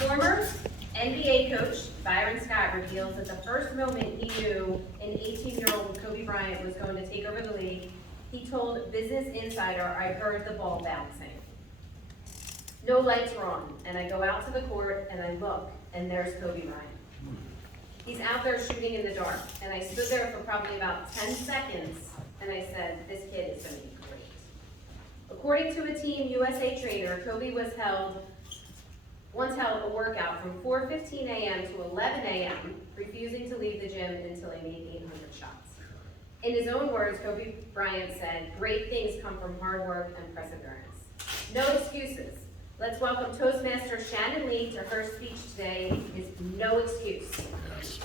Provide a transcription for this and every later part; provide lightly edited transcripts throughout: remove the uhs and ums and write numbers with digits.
Former NBA coach Byron Scott reveals that the first moment he knew an 18-year-old Kobe Bryant was going to take over the league, he told Business Insider, "I heard the ball bouncing. No lights were on, and I go out to the court and I look, and there's Kobe Bryant. He's out there shooting in the dark, and I stood there for probably about 10 seconds, and I said, this kid is going to be great." According to a Team USA trainer, Kobe once held a workout from 4:15 a.m. to 11 a.m., refusing to leave the gym until he made 800 shots. In his own words, Kobe Bryant said, "Great things come from hard work and perseverance. No excuses." Let's welcome Toastmaster Shannon to her speech today, is No Excuse. Yes.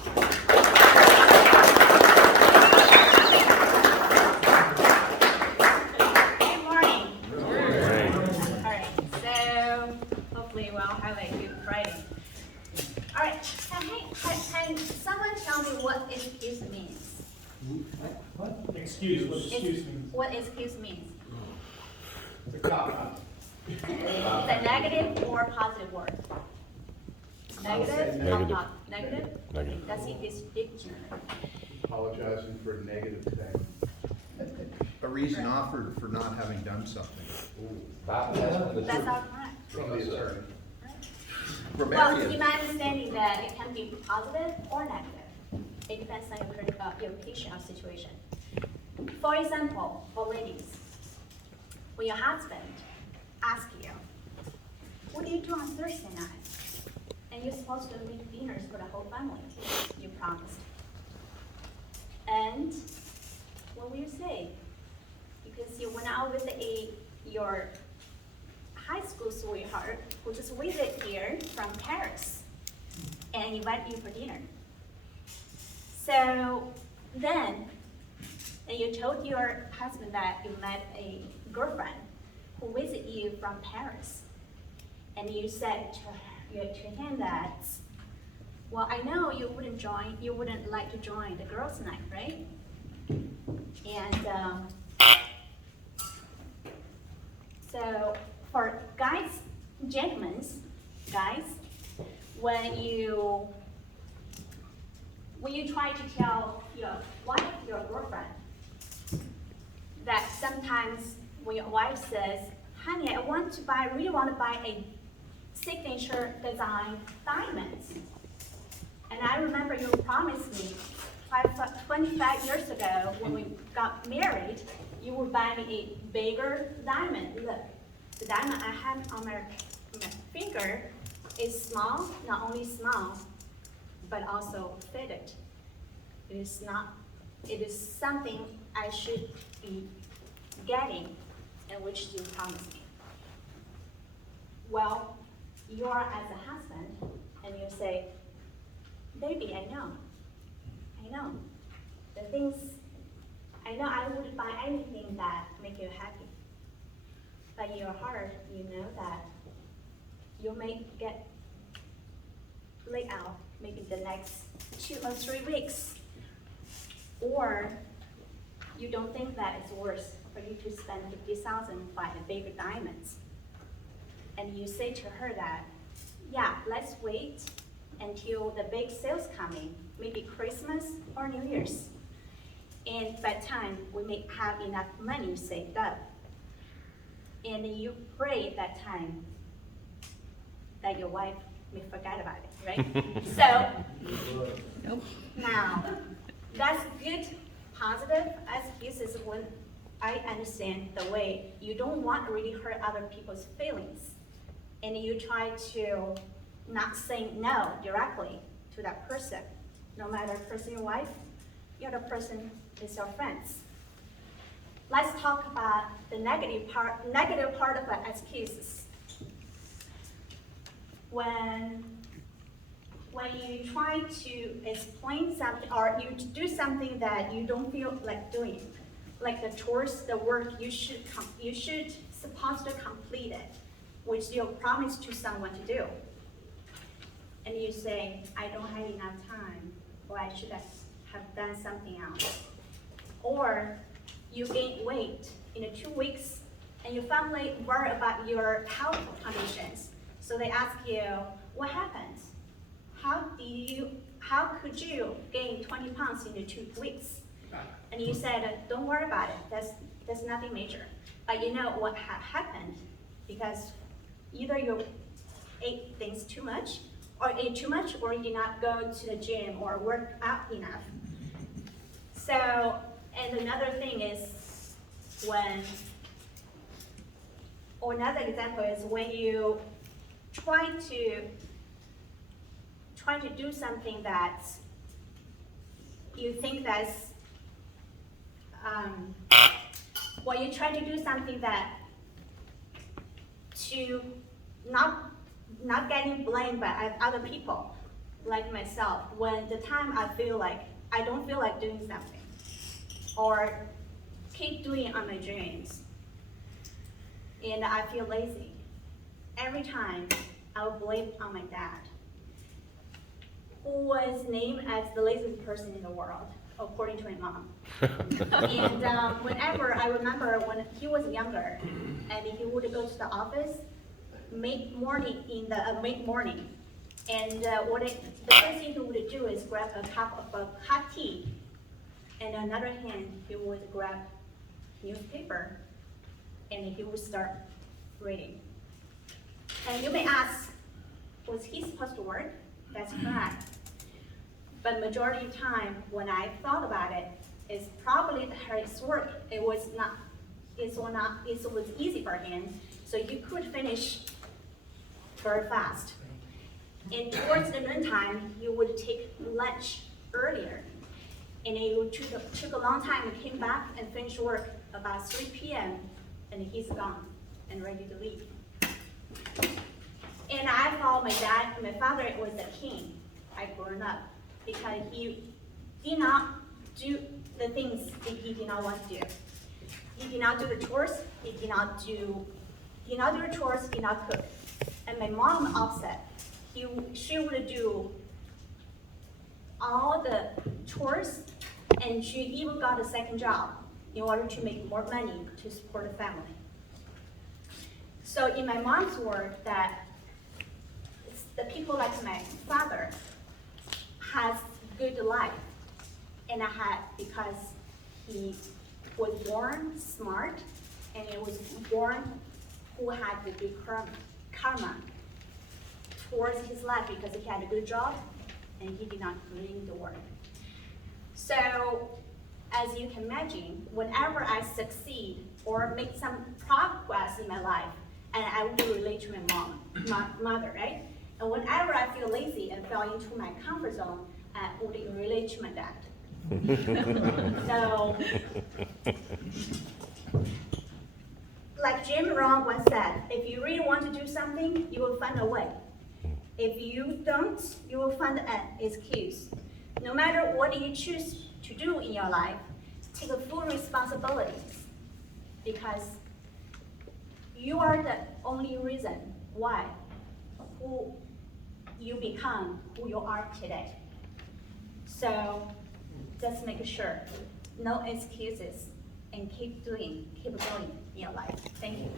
Good morning. Good morning. All right, so hopefully we'll have a good Friday. All right, can someone tell me what excuse means? What? Excuse, what excuse means? What excuse means? It's a cop-out. It's a negative or positive word? Negative? Negative. Not negative? Negative. That's in this dictionary. Apologizing for a negative thing. A reason offered for not having done something. That's all correct. From the attorney. Well, in my understanding that it can be positive or negative. It depends on your patient or situation. For example, for ladies, when your husband asks you, "What do you do on Thursday night?" And you're supposed to make dinners for the whole family. You promised. And what will you say? Because you went out with your high school sweetheart who just visited here from Paris and invited you for dinner. So then, and you told your husband that you met a girlfriend who visited you from Paris. And you said to him that, "Well, I know you wouldn't like to join the girls' night, right?" And so for guys, gentlemen, guys, when you try to tell your wife, your girlfriend, that sometimes when your wife says, "Honey, I really want to buy a signature design diamonds. And I remember you promised me 25 years ago when we got married, you would buy me a bigger diamond. Look, the diamond I have on my finger is small, not only small, but also fitted. It is something I should be getting, and which you promised me." Well, you are as a husband, and you say, "Baby, I know. The things, I know I would buy anything that make you happy. But in your heart, you know that you may get laid out maybe the next 2 or 3 weeks. Or you don't think that it's worth for you to spend $50,000 buy the bigger diamonds. And you say to her that, "Yeah, let's wait until the big sales coming, maybe Christmas or New Year's. And by that time, we may have enough money saved up." And you pray at that time that your wife may forget about it, right? So, now, that's good, positive excuses when I understand the way you don't want to really hurt other people's feelings. And you try to not say no directly to that person. No matter the person your wife, the other person is your friends. Let's talk about the negative part of the excuses. When you try to explain something or you do something that you don't feel like doing, like the chores, the work you should supposed to complete it, which you promised to someone to do. And you say, "I don't have enough time," or "I should have done something else." Or you gain weight in 2 weeks and your family worry about your health conditions. So they ask you, what happened? How could you gain 20 pounds in 2 weeks? And you said, don't worry about it, that's nothing major. But you know what happened, because either you ate things too much, or you did not go to the gym or work out enough. So, and another thing is another example is when you try to do something that you think that's, when you try to do something that to not getting blamed by other people, like myself, when the time I don't feel like doing something, or keep doing on my dreams, and I feel lazy. Every time I will blame on my dad, who was named as the laziest person in the world, according to my mom. And whenever I remember when he was younger, and he would go to the office, make morning, and the first thing he would do is grab a cup of hot tea, and on the other hand, he would grab newspaper, and he would start reading. And you may ask, was he supposed to work? That's correct. But majority of time, when I thought about it, it's probably his work. It was easy for him, so you could finish very fast. And towards the noontime, you would take lunch earlier, and it took a long time to came back and finish work about 3 p.m. and he's gone and ready to leave. And I thought my father was a king. I grew up because he did not do the things that he did not want to do. He did not do the chores. He did not do the chores. Did not cook. And my mom opposite. She would do all the chores, and she even got a second job in order to make more money to support the family. So in my mom's word, that the people like my father has good life, and I had because he was born smart, and he was born who had the good karma towards his life because he had a good job and he did not put in the work. So as you can imagine, whenever I succeed or make some progress in my life, and I would relate to my mother, right? And whenever I feel lazy and fell into my comfort zone, I would relate to my dad. So, like Jim Rohn once said, if you really want to do something, you will find a way. If you don't, you will find an excuse. No matter what you choose to do in your life, take a full responsibilities, because you are the only reason why who you become who you are today. So just make sure, no excuses, and keep going in your life. Thank you.